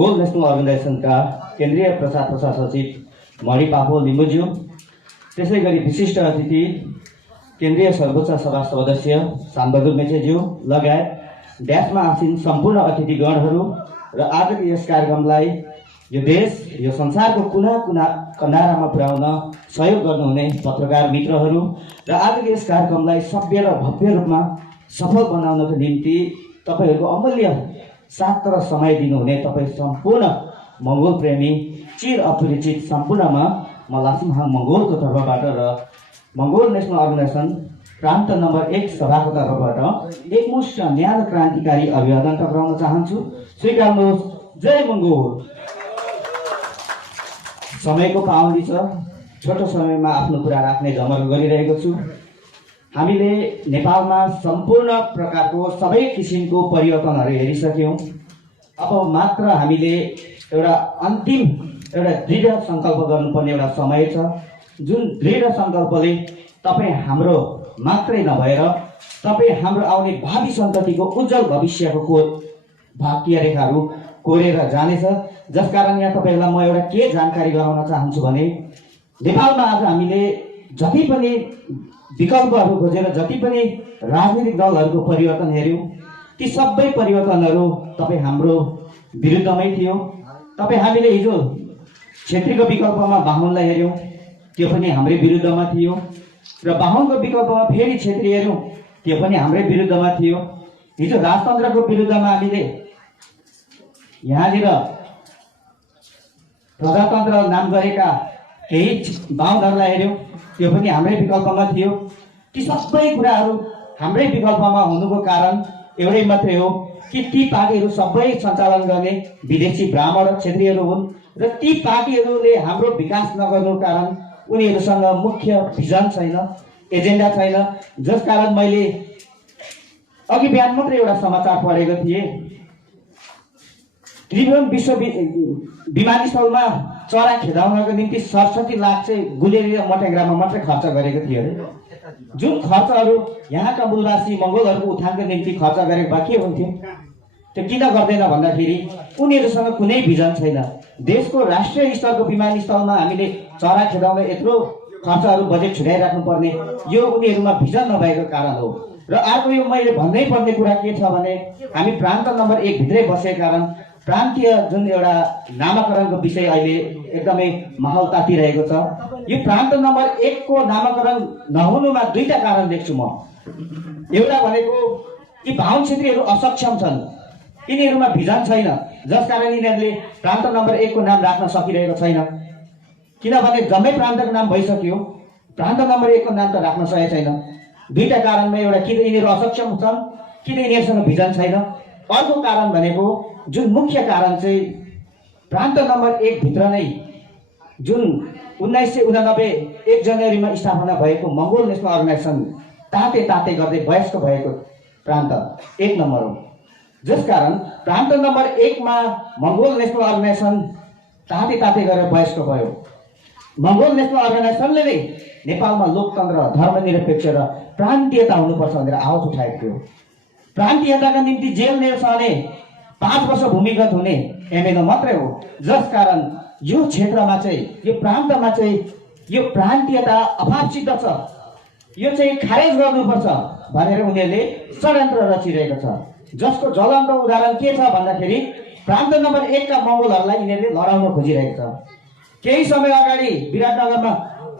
Goal national अर्गनाइजेसनका केन्द्रीय प्रचार प्रसार सचिव मणि पापो लिम्बुज्यू, त्यसै गरी विशिष्ट अतिथि केन्द्रीय सर्वोच्च सभा सदस्य सानबहादुर मेचेज्यू लगायत ड्यासमा आसीन सम्पूर्ण अतिथिगणहरू र आजको यस कार्यक्रमलाई यो देश यो संसारको कुना कुना कनारामा पुर्याउन सहयोग गर्नुहुने पत्रकार मित्रहरू र आजको यस कार्यक्रमलाई सभ्य र भव्य रूपमा सफल बनाउनको निम्ति तपाईहरूको अमूल्य साथ र समय दिनुहुने तपाईँ सम्पूर्ण मङ्गोल प्रेमी चिर अपरिचित सम्पूर्णमा म लासिमहाङ मङ्गोलको तर्फबाट र मङ्गोल नेशनल अर्गनाइजेसन प्रान्त नम्बर 1 सभाको तर्फबाट एकमुष्ट न्यानो क्रान्तिकारी अभिवादन टक्राउन चाहन्छु। स्वीकार्नुहोस्। जय मङ्गोल। समयको पाबन्दी छ, छोटो समयमा आफ्नो कुरा राख्ने जमर्को गरिरहेको छु। हामीले नेपालमा सम्पूर्ण प्रकारको सबै किसिमको परिवर्तनहरू हेरिसक्यौँ। अब मात्र हामीले एउटा अन्तिम एउटा दृढ सङ्कल्प गर्नुपर्ने एउटा समय छ, जुन दृढ सङ्कल्पले तपाईँ हाम्रो मात्रै नभएर तपाईँ हाम्रो आउने भावी सन्ततिको उज्जवल भविष्यको भाग्य रेखाहरू कोरेर जानेछ। जसकारण यहाँ तपाईँहरूलाई म एउटा के जानकारी गराउन चाहन्छु भने नेपालमा आज हामीले जति पनि विकल्पहरू खोजेर जति पनि राजनीतिक दलहरूको परिवर्तन हेऱ्यौँ, ती सबै परिवर्तनहरू तपाईँ हाम्रो विरुद्धमै थियो। तपाईँ हामीले हिजो क्षेत्रीको विकल्पमा बाहुनलाई हेऱ्यौँ, त्यो पनि हाम्रै विरुद्धमा थियो र बाहुनको विकल्पमा फेरि क्षेत्री हेऱ्यौँ, त्यो पनि हाम्रै विरुद्धमा थियो। हिजो राजतन्त्रको विरुद्धमा हामीले यहाँनिर प्रजातन्त्र नाम गरेका केही बाहुनहरूलाई हेऱ्यौँ, त्यो पनि हाम्रै विकल्पमा थियो। ती सबै कुराहरू हाम्रै विकल्पमा हुनुको कारण एउटै मात्रै हो कि ती पार्टीहरू सबै सञ्चालन गर्ने विदेशी ब्राह्मण क्षेत्रीहरू हुन् र ती पार्टीहरूले हाम्रो विकास नगर्नुको कारण उनीहरूसँग मुख्य भिजन छैन, एजेन्डा छैन। जसकारण मैले अघि बिहान मात्रै एउटा समाचार पढेको थिएँ, त्रिभुवन विश्व विमानस्थलमा चरा खेदाउनको निम्ति 67 लाख चाहिँ गुलेरी र मटेङ्ग्रामा मात्रै खर्च गरेको थियो अरे। जुन खर्चहरू यहाँका मूलवासी मङ्गोलहरूको उत्थानको निम्ति खर्च गरेको भए के हुन्थ्यो? त्यो किन गर्दैन भन्दाखेरि उनीहरूसँग कुनै भिजन छैन। देशको राष्ट्रिय स्तरको विमानस्थलमा हामीले चरा खेदाउन यत्रो खर्चहरू बजेट छुट्याइराख्नु पर्ने, यो उनीहरूमा भिजन नभएको कारण हो। र अर्को यो मैले भन्नै पर्ने कुरा के छ भने हामी प्रान्त नम्बर 1 भित्रै बसेको कारण प्रान्तीय जुन एउटा नामाकरणको विषय अहिले एकदमै माहौल तातिरहेको छ। यो प्रान्त नम्बर 1 को नामाकरण नहुनुमा दुईटा कारण देख्छु म। एउटा भनेको कि बाहुन क्षेत्रीहरू असक्षम छन्, यिनीहरूमा भिजन छैन, जसकारण यिनीहरूले प्रान्त नम्बर 1 को नाम राख्न सकिरहेको छैन। किनभने जम्मै प्रान्तको नाम भइसक्यो, प्रान्त नम्बर 1 को नाम त राख्न सकेको छैन। दुईटा कारणमा एउटा कि त यिनीहरू असक्षम छन् कि त यिनीहरूसँग भिजन छैन। अर्को कारण भनेको जुन मुख्य कारण चाहिँ प्रान्त नम्बर 1 भित्र नै जुन 1989 1 जनवरीमा स्थापना भएको मङ्गोल नेशनल अर्गनाइजेसन ताते गर्दै वयस्क भएको प्रान्त 1 नम्बर हो। जसकारण प्रान्त नम्बर 1 मा मङ्गोल नेशनल अर्गनाइजेसन ताते गरेर वयस्क भयो। मङ्गोल नेशनल अर्गनाइजेसनले नै नेपालमा लोकतन्त्र, धर्मनिरपेक्ष र प्रान्तीयता हुनुपर्छ भनेर आवाज उठाएको थियो। प्रान्तीयताका निम्ति जेल निर्सहने 5 वर्ष भूमिगत हुने एमएनओ मात्रै हो। जसकारण यो क्षेत्रमा चाहिँ यो प्रान्तमा चाहिँ यो प्रान्तीयता अभावसित छ, यो चाहिँ खारेज गर्नुपर्छ भनेर उनीहरूले षड्यन्त्र रचिरहेको छ। जसको ज्वलन्त उदाहरण के छ भन्दाखेरि प्रान्त नम्बर 1 का मङ्गोलहरूलाई यिनीहरूले लडाउन खोजिरहेको छ। केही समय अगाडि विराटनगरमा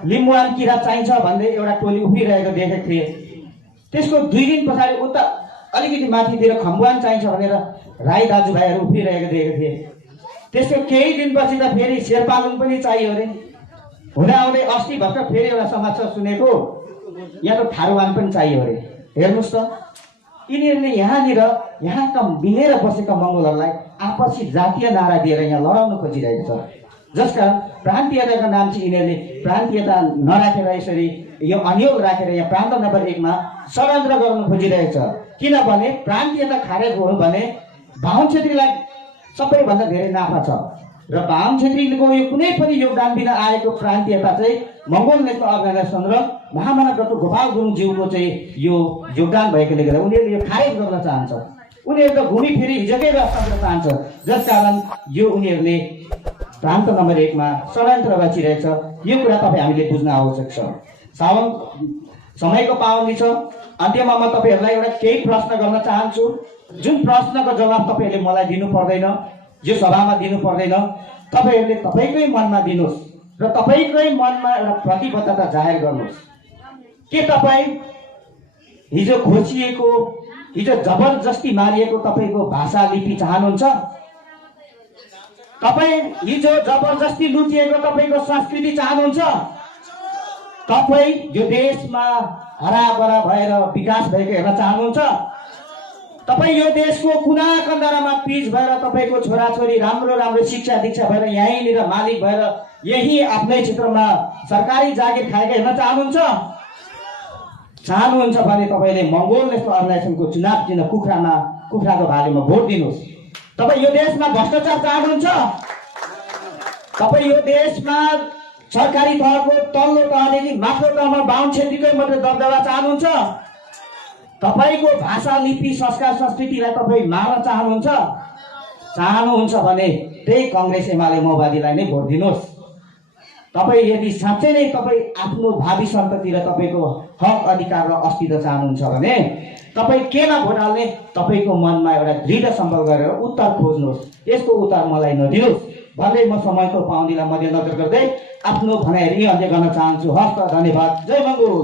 लिम्बुवान किरा चाहिन्छ भन्दै एउटा टोली उभिरहेको देखेको थिएँ। त्यसको 2 दिन पछाडि उता अलिकति माथितिर खम्बुवान चाहिन्छ भनेर राई दाजुभाइहरू उभिरहेको देखेको थिएँ। त्यसको केही दिनपछि त फेरि शेर्पालुङ पनि चाहियो अरे। हुँदाहुँदै अस्ति भर्खर फेरि एउटा समाचार सुनेको, यहाँ त थारूवान पनि चाहियो अरे। हेर्नुहोस् त, यिनीहरूले यहाँका मिलेर बसेका मङ्गोलहरूलाई आपसी जातीय नारा दिएर यहाँ लडाउन खोजिरहेको छ। जसकारण प्रान्तीयताको नाम चाहिँ यिनीहरूले प्रान्तीयता नराखेर यसरी यो अनियोग राखेर यहाँ प्रान्त नम्बर 1 मा षड्यन्त्र गर्न खोजिरहेको छ। किनभने प्रान्तीयता खारेज हो भने बाहुन क्षेत्रीलाई सबैभन्दा धेरै नाफा छ र बाहुन क्षेत्रीको यो कुनै पनि योगदान बिना आएको प्रान्तीयता चाहिँ मङ्गोल नेशनल अर्गनाइजेसन र महामना डाक्टर गोपाल गुरुङज्यूको चाहिँ यो योगदान भएकोले गर्दा उनीहरूले यो खारेज गर्न चाहन्छ। उनीहरू त घुमिफिरी हिजोकै राष्ट्र चाहन्छ, जसकारण यो उनीहरूले प्रान्त नम्बर 1 मा षड्यन्त्र रचिरहेछ। यो कुरा तपाईँ हामीले बुझ्न आवश्यक छ। साउन समयको पाबन्दी छ। अन्त्यमा म तपाईँहरूलाई एउटा केही प्रश्न गर्न चाहन्छु, जुन प्रश्नको जवाब तपाईँहरूले मलाई दिनु पर्दैन, यो सभामा दिनु पर्दैन, तपाईँहरूले तपाईँकै मनमा दिनुहोस् र तपाईँकै मनमा एउटा प्रतिबद्धता जाहेर गर्नुहोस्। के तपाईँ हिजो खोसिएको, हिजो जबरजस्ती मारिएको तपाईँको भाषा लिपि चाहनुहुन्छ? तपाईँ हिजो जबरजस्ती लुटिएको तपाईँको संस्कृति चाहनुहुन्छ? तपाईँ यो देशमा हराभरा भएर विकास भएको हेर्न चाहनुहुन्छ? तपाईँ यो देशको कुना कन्दरामा पिच भएर तपाईँको छोराछोरी राम्रो राम्रो शिक्षा दीक्षा भएर यहीँनिर मालिक भएर यही आफ्नै क्षेत्रमा सरकारी जागिर खाएको हेर्न चाहनुहुन्छ? चाहनुहुन्छ भने तपाईँले मङ्गोल नेसनल अर्गनाइजेसनको चुनाव चिन्ह कुखुराको भालेमा भोट दिनुहोस्। तपाईँ यो देशमा भ्रष्टाचार चाहनुहुन्छ? तपाईँ यो देशमा सरकारी तहको तल्लो तहदेखि माथिल्लो तहमा बाहुन छेत्रीकै मात्रै दबदबा चाहनुहुन्छ? तपाईँको भाषा लिपि संस्कार संस्कृतिलाई तपाईँ मार्न चाहनुहुन्छ भने त्यही कङ्ग्रेस एमाले माओवादीलाई नै भोट दिनुहोस्। तपाईँ यदि साँच्चै नै तपाईँ आफ्नो भावी सन्तति र तपाईँको हक अधिकार र अस्तित्व चाहनुहुन्छ भने तपाईँ केमा भोट हाल्ने, तपाईँको मनमा एउटा दृढ सम्पर्क गरेर उत्तर खोज्नुहोस्। यसको उत्तर मलाई नदिनुहोस् भन्दै म समयको पाबन्दीलाई मध्यनजर गर्दै आफ्नो भनाइहरू अन्त्य गर्न चाहन्छु। हस्त, धन्यवाद। जय मङ्गोल।